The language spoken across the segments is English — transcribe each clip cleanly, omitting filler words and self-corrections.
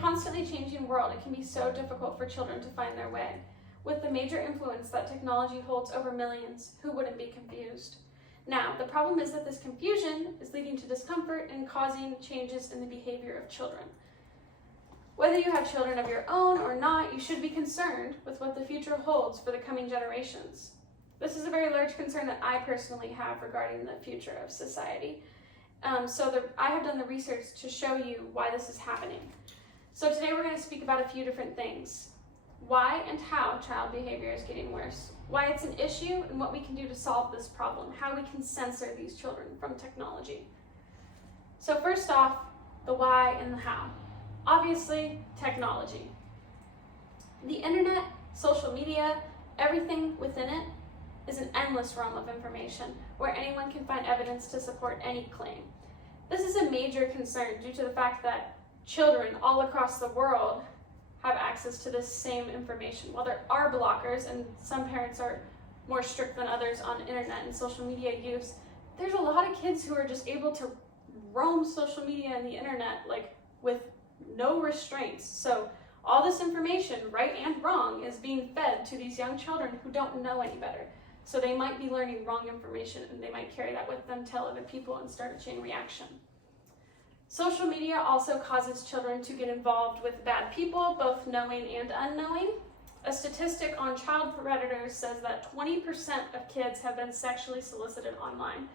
constantly changing world, it can be so difficult for children to find their way. With the major influence that technology holds over millions, who wouldn't be confused? Now, the problem is that this confusion is leading to discomfort and causing changes in the behavior of children. Whether you have children of your own or not, you should be concerned with what the future holds for the coming generations. This is a very large concern that I personally have regarding the future of society. I have done the research to show you why this is happening. So today we're going to speak about a few different things. Why and how child behavior is getting worse, why it's an issue, and what we can do to solve this problem, how we can censor these children from technology. So first off, the why and the how. Obviously, technology. The internet, social media, everything within it is an endless realm of information where anyone can find evidence to support any claim. This is a major concern due to the fact that children all across the world have access to this same information. While there are blockers, and some parents are more strict than others on internet and social media use, there's a lot of kids who are just able to roam social media and the internet with no restraints. So all this information, right and wrong, is being fed to these young children who don't know any better. So they might be learning wrong information, and they might carry that with them, tell other people, and start a chain reaction. Social media also causes children to get involved with bad people, both knowing and unknowing. A statistic on child predators says that 20% of kids have been sexually solicited online.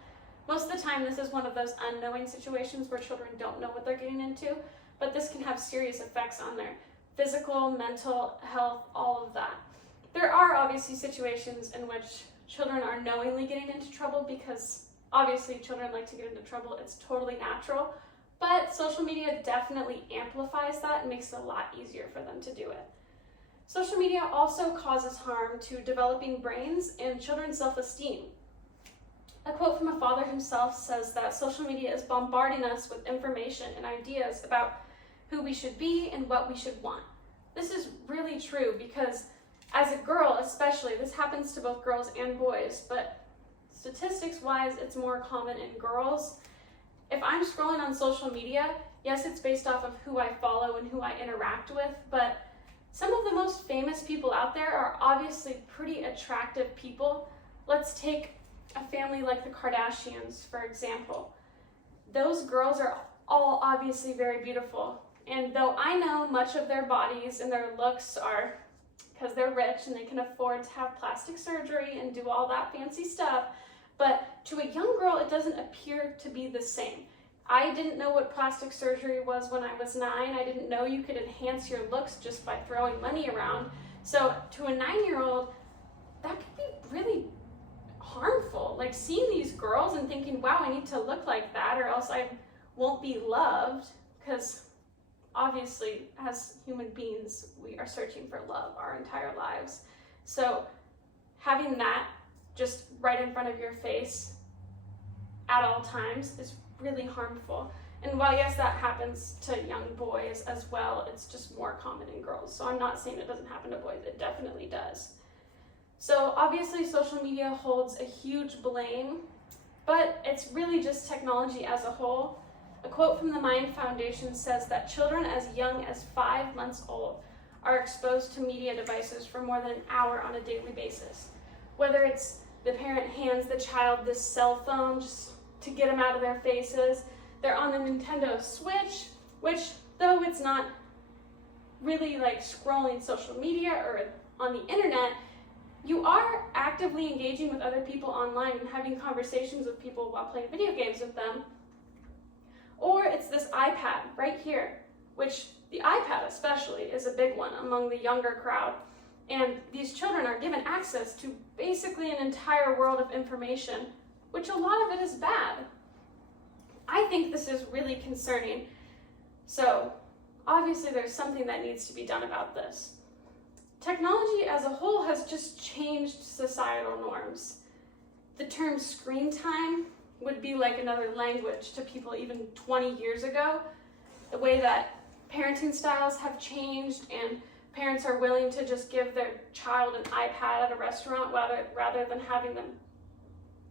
Most of the time, this is one of those unknowing situations where children don't know what they're getting into, but this can have serious effects on their physical, mental health, all of that. There are obviously situations in which children are knowingly getting into trouble, because obviously children like to get into trouble. It's totally natural. But social media definitely amplifies that and makes it a lot easier for them to do it. Social media also causes harm to developing brains and children's self-esteem. A quote from a father himself says that social media is bombarding us with information and ideas about who we should be and what we should want. This is really true because as a girl especially, this happens to both girls and boys, but statistics-wise, it's more common in girls. If I'm scrolling on social media, yes, it's based off of who I follow and who I interact with, but some of the most famous people out there are obviously pretty attractive people. Let's take a family like the Kardashians, for example. Those girls are all obviously very beautiful. And though I know much of their bodies and their looks are because they're rich and they can afford to have plastic surgery and do all that fancy stuff, but to a young girl, it doesn't appear to be the same. I didn't know what plastic surgery was when I was 9. I didn't know you could enhance your looks just by throwing money around. So to a 9-year-old, that could be really harmful. Like seeing these girls and thinking, wow, I need to look like that or else I won't be loved, because obviously as human beings, we are searching for love our entire lives. So having that just right in front of your face at all times is really harmful. And while yes, that happens to young boys as well, it's just more common in girls. So I'm not saying it doesn't happen to boys, it definitely does. So obviously social media holds a huge blame, but it's really just technology as a whole. A quote from the Mind Foundation says that children as young as 5 months old are exposed to media devices for more than an hour on a daily basis. Whether it's the parent hands the child this cell phone just to get them out of their faces, they're on the Nintendo Switch, which though it's not really like scrolling social media or on the internet, you are actively engaging with other people online and having conversations with people while playing video games with them. Or it's this iPad right here, which the iPad especially is a big one among the younger crowd. And these children are given access to basically an entire world of information, which a lot of it is bad. I think this is really concerning. So obviously there's something that needs to be done about this. Technology as a whole has just changed societal norms. The term screen time would be like another language to people even 20 years ago. The way that parenting styles have changed, and parents are willing to just give their child an iPad at a restaurant rather than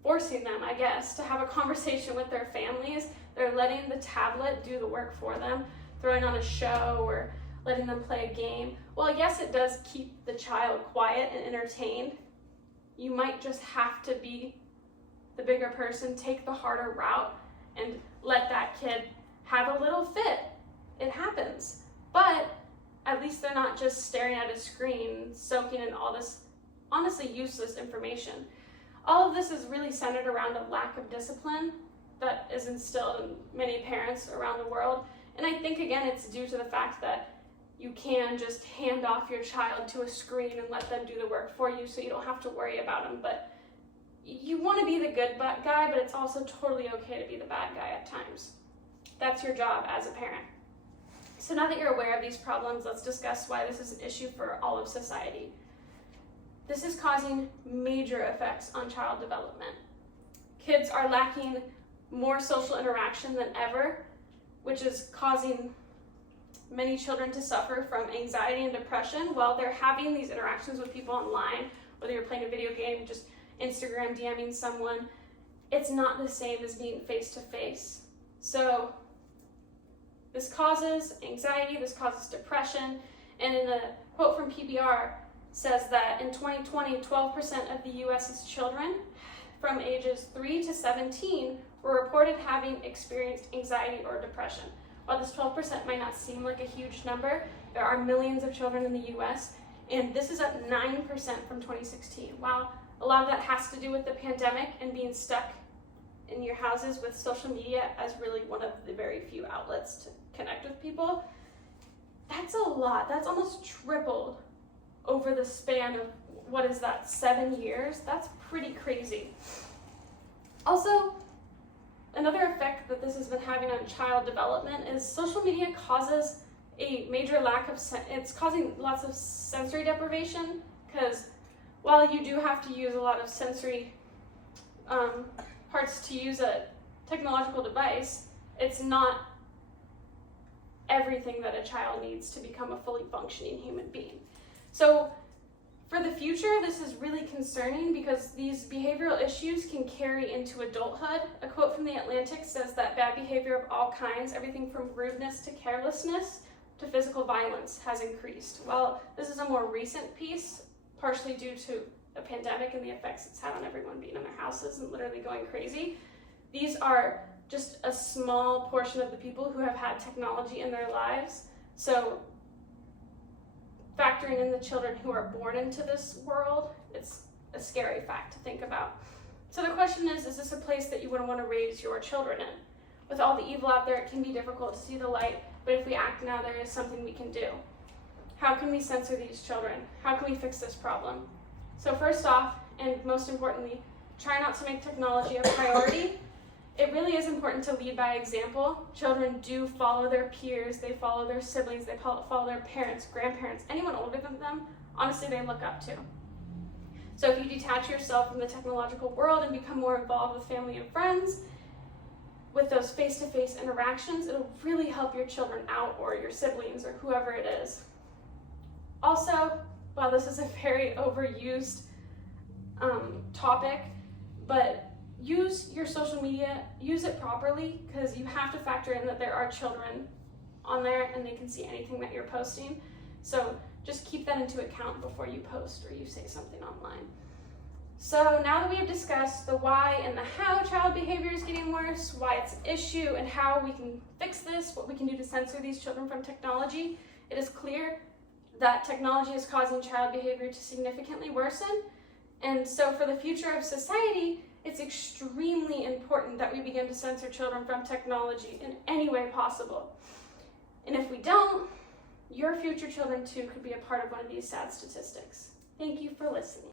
forcing them, I guess, to have a conversation with their families. They're letting the tablet do the work for them. throwing on a show or letting them play a game, well, yes, it does keep the child quiet and entertained. You might just have to be the bigger person, take the harder route, and let that kid have a little fit. It happens. But at least they're not just staring at a screen, soaking in all this honestly useless information. All of this is really centered around a lack of discipline that is instilled in many parents around the world. And I think, again, it's due to the fact that you can just hand off your child to a screen and let them do the work for you so you don't have to worry about them. But you want to be the good guy, but it's also totally okay to be the bad guy at times. That's your job as a parent. So now that you're aware of these problems, let's discuss why this is an issue for all of society. This is causing major effects on child development. Kids are lacking more social interaction than ever, which is causing many children to suffer from anxiety and depression while they're having these interactions with people online, whether you're playing a video game, just Instagram DMing someone. It's not the same as being face-to-face. So this causes anxiety, this causes depression, and in a quote from PBR says that in 2020, 12% of the US's children from ages 3 to 17 were reported having experienced anxiety or depression. While this 12% might not seem like a huge number, there are millions of children in the US, and this is up 9% from 2016. While a lot of that has to do with the pandemic and being stuck in your houses with social media as really one of the very few outlets to connect with people, that's a lot. That's almost tripled over the span of, 7 years? That's pretty crazy. Also, another effect that this has been having on child development is social media causes a major lack of, it's causing lots of sensory deprivation, because while you do have to use a lot of sensory parts to use a technological device, it's not everything that a child needs to become a fully functioning human being. So for the future, this is really concerning because these behavioral issues can carry into adulthood. A quote from The Atlantic says that bad behavior of all kinds, everything from rudeness to carelessness to physical violence, has increased. Well, this is a more recent piece, partially due to a pandemic and the effects it's had on everyone being in their houses and literally going crazy. These are just a small portion of the people who have had technology in their lives. So factoring in the children who are born into this world, it's a scary fact to think about. So the question is this a place that you would want to raise your children in? With all the evil out there, it can be difficult to see the light, but if we act now, there is something we can do. How can we censor these children? How can we fix this problem? So first off, and most importantly, try not to make technology a priority. It really is important to lead by example. Children do follow their peers, they follow their siblings, they follow their parents, grandparents, anyone older than them, honestly, they look up to. So if you detach yourself from the technological world and become more involved with family and friends, with those face-to-face interactions, it'll really help your children out, or your siblings, or whoever it is. Also, while this is a very overused topic, but use your social media, use it properly, because you have to factor in that there are children on there and they can see anything that you're posting. So just keep that into account before you post or you say something online. So now that we have discussed the why and the how child behavior is getting worse, why it's an issue, and how we can fix this, what we can do to censor these children from technology, it is clear that technology is causing child behavior to significantly worsen. And so for the future of society, it's extremely important that we begin to censor children from technology in any way possible. And if we don't, your future children too could be a part of one of these sad statistics. Thank you for listening.